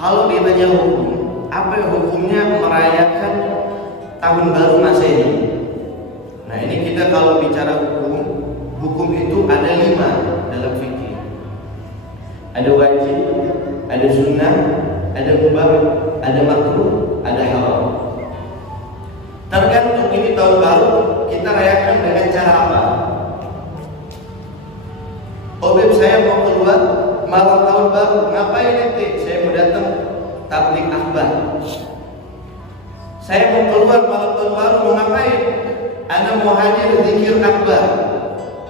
Kalau ditanya hukum, apa hukumnya merayakan tahun baru Masehi? Nah, ini kita kalau bicara hukum itu ada 5 dalam fikih. Ada wajib, ada sunnah, ada mubah, ada makruh, ada haram. Tergantung ini tahun baru kita rayakan dengan cara apa. Beb, saya mau keluar malam tahun baru, ngapain nanti? Saya mau datang tablik akbar. Saya mau keluar malam tahun baru, mau ngapain? Ana mau hadir zikir akbar,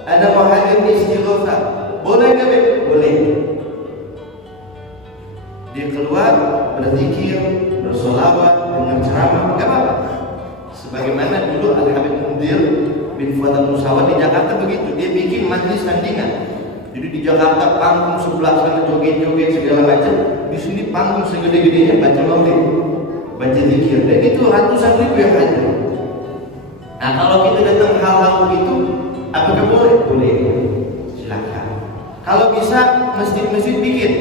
ana mau hadir istighotsah. Boleh nggak, Beb? Boleh. Dia keluar berzikir, bersolawat, dengar ceramah, nggak apa-apa. Sebagaimana dulu Al-Habib Munzir bin Fuad Al-Musawwad di Jakarta begitu, dia bikin majlis tandingan. Jadi di Jakarta panggung sebelah sana joget-joget segala macam, di sini panggung segede-gedenya baca maulid, baca zikir, dan itu ratusan ribu yang hadir. Nah, kalau kita datang hal-hal begitu, apakah boleh? Boleh, silakan. Kalau bisa masjid-masjid bikin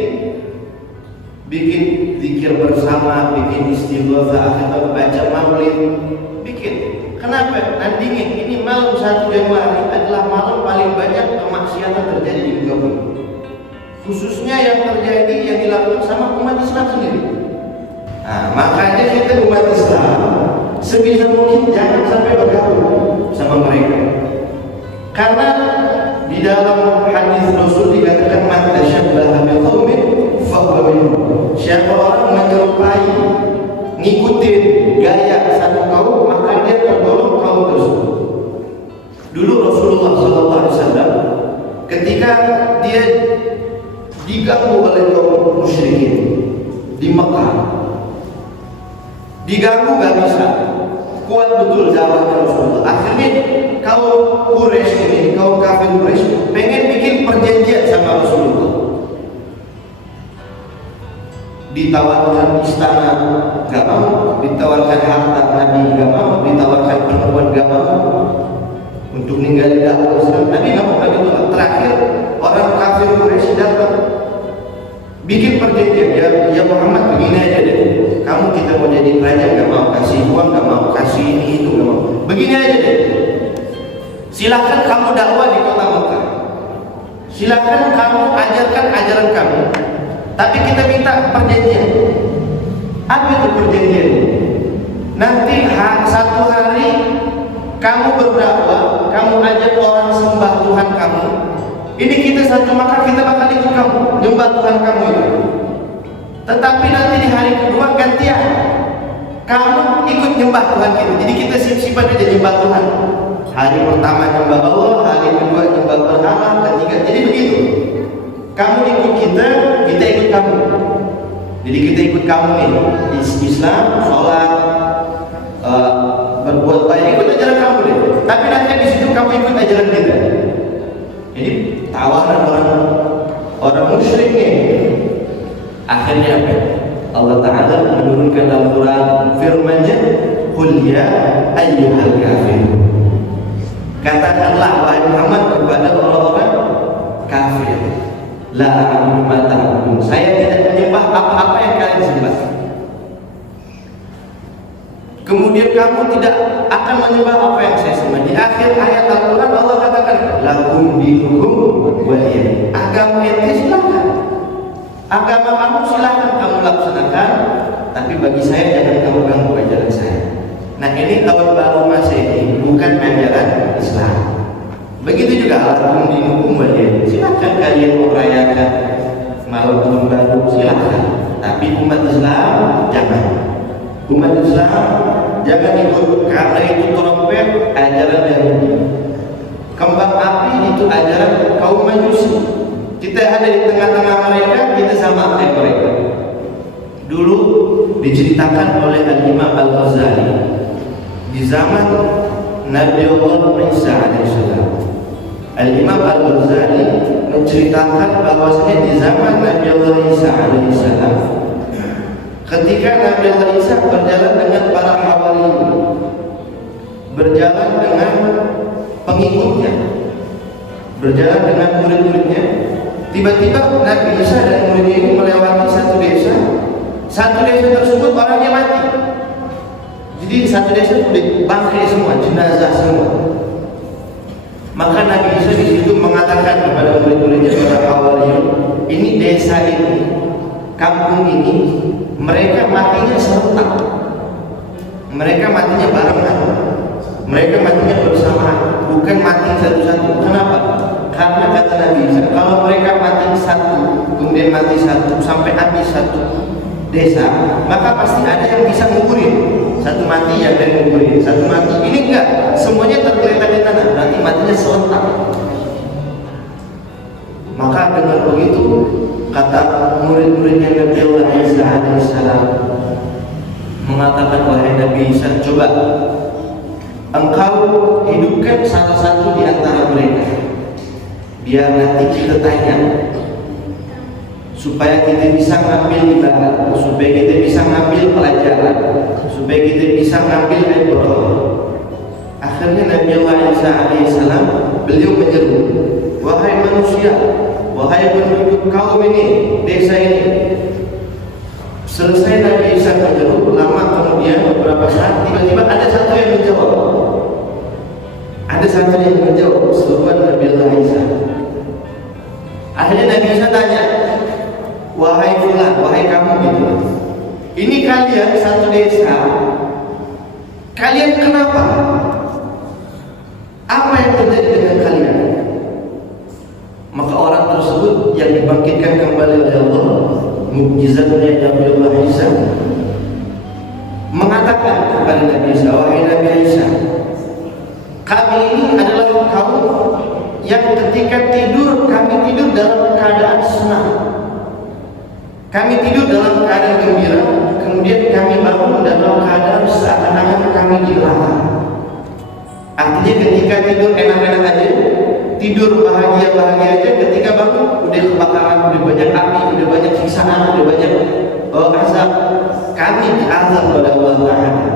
zikir bersama, bikin istighotsah atau baca maulid, bikin. Kenapa? Nandingin, ini malam 1 Januari adalah malam paling banyak kemaksiatan terjadi di muka bumi. Khususnya yang terjadi yang dilakukan sama umat Islam sendiri. Nah, makanya kita umat Islam sebisa mungkin jangan sampai bergabung sama mereka. Karena di dalam hadis Rasul dikatakan man tashabbaha biqaumin fahuwa minhum. Siapa orang menyerupai, ngikutin gaya satu kaum, maka dia tergolong kaum tersebut. Dulu Rasulullah SAW ketika dia diganggu oleh kaum musyrikin di Mekah, diganggu gak bisa, kuat betul jawabnya Rasulullah. Akhirnya kaum Quraisy ini, kaum kafir Quraisy pengen bikin perjanjian sama Rasulullah. Ditawarkan istana gak mau, ditawarkan harta Nabi gak mau, ditawarkan perempuan gak mau untuk ninggalin dakwah Islam. Nabi gak mau, Nabi tolak. Terakhir orang kafir Quraisy datang bikin perjanjian, ya Muhammad begini aja deh, kamu kita mau jadi raja gak mau, kasih uang gak mau, kasih ini itu gak mau, begini aja deh, silakan kamu dakwah di kota Mekah, silakan kamu ajarkan ajaran kamu, tapi kita minta perjanjian. Apa itu perjanjian? Nanti satu hari kamu berdakwah, kamu ajak orang sembah Tuhan kamu. Ini kita satu maka kita bakal ikut kamu, nyembah Tuhan kamu itu. Tetapi nanti di hari kedua gantian, kamu ikut nyembah Tuhan kita. Jadi kita simpan aja nyembah Tuhan. Hari pertama nyembah Allah, hari kedua nyembah berhala, ketiga. Jadi begitu. Kamu ikut kita, kita ikut kamu. Jadi kita ikut kamu nih, Islam, sholat, berbuat baik, ikut ajaran kamu deh. Tapi nanti di situ kamu ikut ajaran kita. Ini tawaran orang musyrik nih. Akhirnya apa? Allah Ta'ala menurunkan dalam Quran firman-Nya, "Qul ya ayyuhal kafirun." Katakanlah wahai Muhammad kepada orang-orang kafir, la a'budu ma ta'budun. Saya tidak menyembah apa-apa yang kalian sembah. Kemudian kamu tidak akan menyembah apa yang saya sembah. Di akhir ayat Al-Quran Allah katakan, lakum dinukum waliyadin. Agama ente silahkan, agama kamu silahkan kamu laksanakan, tapi bagi saya jangan kamu ganggu ajaran saya. Nah, ini tahun baru Masehi, bukan ajaran Islam. Begitu juga lakum dinukum waliyadin. Silahkan kalian merayakan malam tahun baru, silahkan. Tapi umat Islam jangan. Umat Islam jangan ikut, karena itu trompet ajaran Yahudi, kembang api itu ajaran kaum Majusi. Kita ada di tengah-tengah mereka, kita sama kayak mereka. Dulu diceritakan oleh Al-Imam Al-Ghazali di zaman Nabi Allah Isa alaihissalam. Al-Imam Al-Ghazali menceritakan bahwasanya di zaman Nabi Allah Isa alaihissalam, ketika Nabi Allah Isa berjalan dengan para hawariyin, berjalan dengan pengikutnya, berjalan dengan murid-muridnya, tiba-tiba Nabi Isa dan muridnya ini melewati satu desa. Satu desa tersebut orangnya mati. Jadi satu desa sudah bangkai semua, jenazah semua. Maka Nabi Isa di situ mengatakan kepada murid-muridnya para Hawariyun, ini desa ini, kampung ini, mereka matinya serentak. Mereka matinya barengan. Mereka matinya bersamaan, bukan mati satu-satu. Kenapa? Karena kata Nabi Isa, kalau mereka mati satu, kemudian mati satu, sampai habis satu desa, maka pasti ada yang bisa nguburin. Satu mati yang lain nguburin, satu mati. Ini enggak, semuanya tergeletak di tanah, berarti matinya serentak. Maka dengan begitu, kata murid-muridnya Nabi Allah Isa alaihissalam mengatakan, wahai Nabi Isa, coba engkau hidupkan salah satu di antara mereka, biar nanti kita tanya, supaya kita bisa ngambil ibarat, supaya kita bisa ngambil pelajaran, supaya kita bisa ngambil ibarat. Akhirnya Nabi Allah Isa alaihissalam beliau menyeru, wahai manusia, wahai penduduk kaum ini, desa ini. Selesai Nabi Isa menyeru, lama kemudian beberapa saat tiba-tiba ada satu yang menjawab. Ada satu yang menjawab seruan Nabi Allah Isa. Akhirnya Nabi Isa tanya, wahai fulan, wahai kamu gitu, ini kalian satu desa, kalian kenapa? Apa yang terjadi dengan kalian? Maka orang tersebut yang dibangkitkan kembali oleh Allah, mukjizatnya Nabi Allah Isa, mengatakan kepada Nabi Isa, wahai Nabi Isa, kami ini adalah kaum yang ketika tidur, kami tidur dalam keadaan senang, kami tidur dalam keadaan gembira, kemudian kami bangun dalam keadaan seakan-akan kami dilarang. Artinya ketika tidur enak-enak aja, tidur bahagia-bahagia aja, ketika bangun udah kebakaran, udah banyak api, udah banyak siksaan, udah banyak azab. Kami diazab oleh Allah Ta'ala.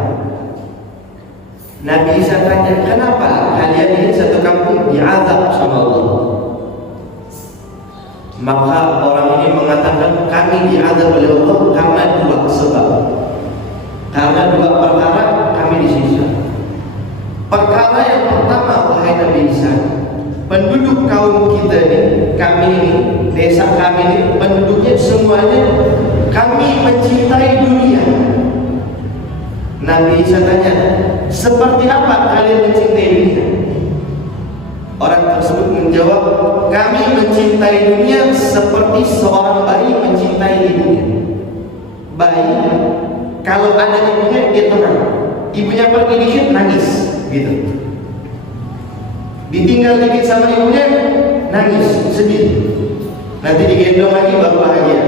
Nabi Isa tanya, kenapa kalian ini satu kampung diazab sama Allah? Maka orang ini mengatakan, kami diazab oleh Allah karena dua sebab. Karena dua perkara kami disiksa. Perkara yang pertama, wahai Nabi Isa, penduduk kaum kita ini, kami ini, desa kami ini, penduduknya semuanya, kami mencintai dunia. Nabi Isa tanya, seperti apa kalian mencintai dunia? Orang tersebut menjawab, kami mencintai dunia seperti seorang bayi mencintai ibunya. Bayi, kalau ada ibunya, dia tenang. Ibunya pergi dikit, nangis, gitu. Ditinggal dikit sama ibunya, nangis, sedih. Nanti digendong lagi baru bahagia.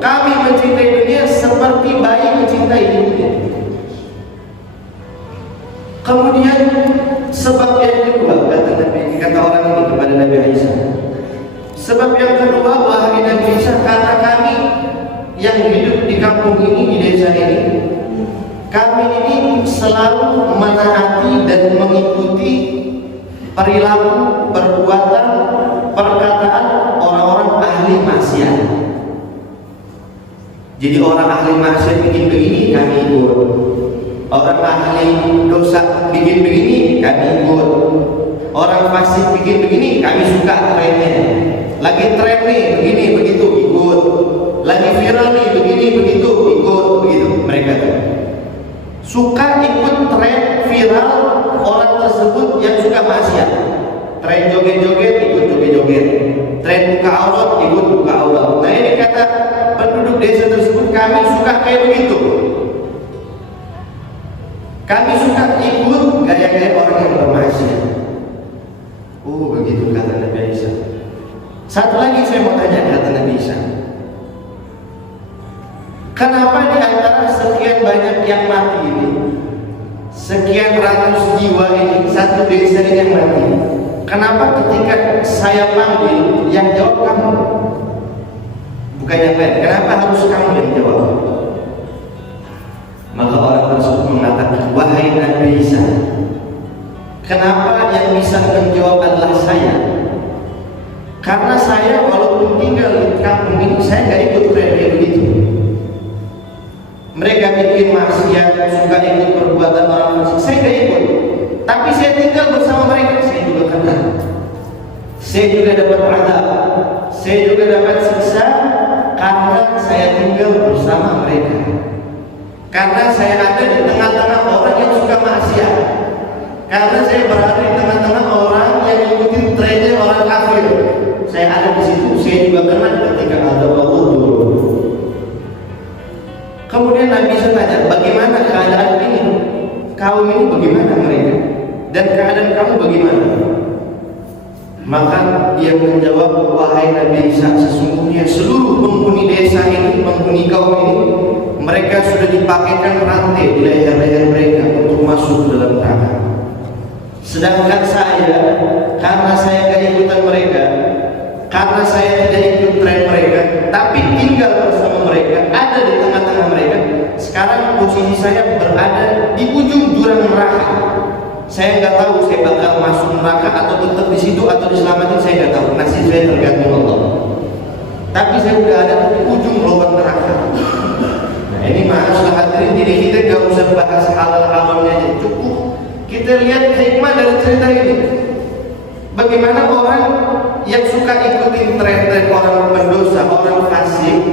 Kami mencintai dunia seperti bayi mencintai ibunya. Kemudian sebab yang kedua, kata orang ini kepada Nabi Isa, sebab yang kedua, wahai Nabi Isa, karena kami yang hidup di kampung ini, di desa ini, kami ini selalu menaati dan mengikuti perilaku, perbuatan, perkataan orang-orang ahli maksiat. Jadi orang ahli maksiat bikin begini, kami ikut. Orang ahli dosa bikin begini, kami ikut. Orang fasik bikin begini, kami suka trennya. Lagi tren nih, begini, begitu, ikut. Lagi viral nih, begini, begitu, ikut, begitu. Mereka tuh suka ikut tren viral orang tersebut yang suka maksiat. Tren joget-joget, ikut joget-joget. Tren buka aurat, ikut buka aurat. Nah ini kata penduduk desa tersebut, kami suka kayak begitu. Kami suka ikut gaya-gaya orang yang bermaksiat. Oh begitu kata Nabi Isa. Satu lagi saya mau tanya, kata Nabi Isa, kenapa di antara sekian banyak yang mati ini, sekian ratus jiwa ini, satu desa ini yang mati, kenapa ketika saya panggil yang jawab kamu, bukan yang lain? Kenapa harus kamu yang jawab? Maka orang tersebut mengatakan, wahai Nabi Isa, kenapa yang bisa menjawab adalah saya? Karena saya walaupun tinggal di kampung ini, saya gak ikut tren kayak begitu. saya juga dapat azab, saya juga dapat siksa karena saya tinggal bersama mereka, karena saya ada di tengah-tengah orang yang suka maksiat, karena saya berada di tengah-tengah orang yang mengikuti trennya orang kafir. Saya ada di situ, saya juga kena ketika ada Allah turun. Kemudian Nabi bisa tanya, bagaimana keadaan ini? Kaum ini bagaimana mereka? Dan keadaan kamu bagaimana? Maka dia menjawab, wahai Nabi Isa, sesungguhnya seluruh penghuni desa ini, penghuni kaum ini, mereka sudah dipakaikan rantai di leher-leher mereka untuk masuk dalam tanah. Sedangkan saya, karena saya keikutan mereka, karena saya tidak ikut tren mereka, tapi tinggal bersama mereka, ada di tengah-tengah mereka. Sekarang posisi saya berada di ujung jurang neraka. Saya nggak tahu saya bakal masuk neraka atau tetap di situ atau diselamatin, saya nggak tahu. Nasib saya tergantung Allah. Tapi saya udah ada di ujung lubang neraka. Nah ini masalah hadirin, jadi kita nggak usah bahas halal-haramnya aja, cukup kita lihat hikmah dari cerita ini. Bagaimana orang yang suka ikutin tren-tren orang pendosa, orang fasik,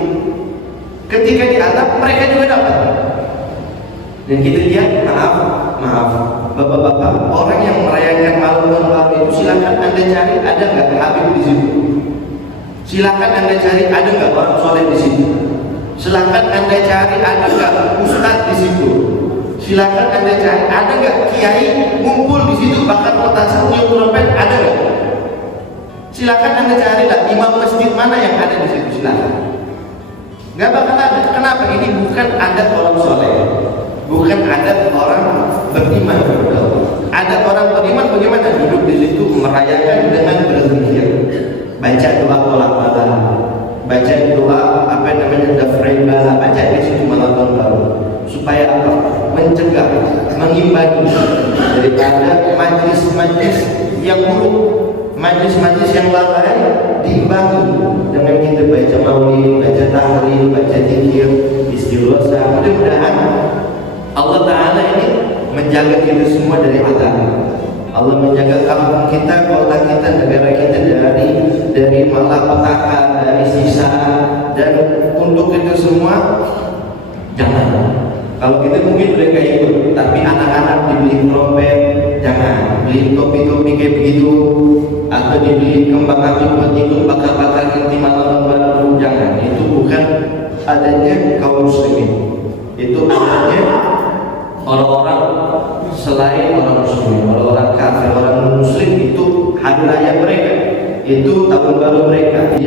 ketika diazab mereka juga dapat. Dan kita lihat, maaf, bapak-bapak, orang yang merayakan malam baru itu silakan anda cari ada nggak Habib di situ. Silakan anda cari ada nggak orang soleh di situ. Silakan anda cari ada nggak ustadz di situ. Silakan anda cari ada nggak kiai ngumpul di situ bakal petasan niup trompet, ada nggak? Silakan anda carilah imam masjid mana yang ada di situ, silakan. Nggak bakal ada. Kenapa? Ini bukan adat orang soleh, bukan adat orang beriman kepada Allah. Adat orang beriman bagaimana? Duduk di situ merayakan dengan berzikir, baca doa tolak bala, baca doa apa namanya dafrai bala, baca di situ malam tahun baru. Supaya apa? Mencegah, mengimbangi daripada majlis-majlis yang buruk, majlis-majlis yang lalai diimbangi dengan kita baca maulid, baca tahlil, baca zikir, istighosa. Mudah-mudahan Allah Ta'ala ini menjaga kita semua dari azab. Allah menjaga kampung kita, kota kita, negara kita dari malapetaka, dari sisa. Dan untuk itu semua jangan. Kalau kita mungkin udah kayak ikut, tapi anak-anak dibeli trompet, jangan. Beli topi-topi kayak begitu, atau dibeli kembang api buat ikut bakar-bakar nanti malam baru, jangan. Itu bukan adanya kaum muslimin. Itu adanya orang-orang selain orang muslim, orang-orang kafir, orang muslim. Itu hari raya mereka, itu tahun baru mereka.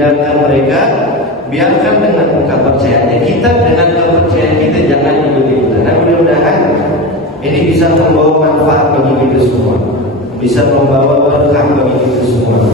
Biarkan dengan kepercayaannya kita, dengan kepercayaan kita, jangan ikut-ikutan. Nah, mudah-mudahan ini bisa membawa manfaat bagi kita semua, bisa membawa berkah bagi kita semua.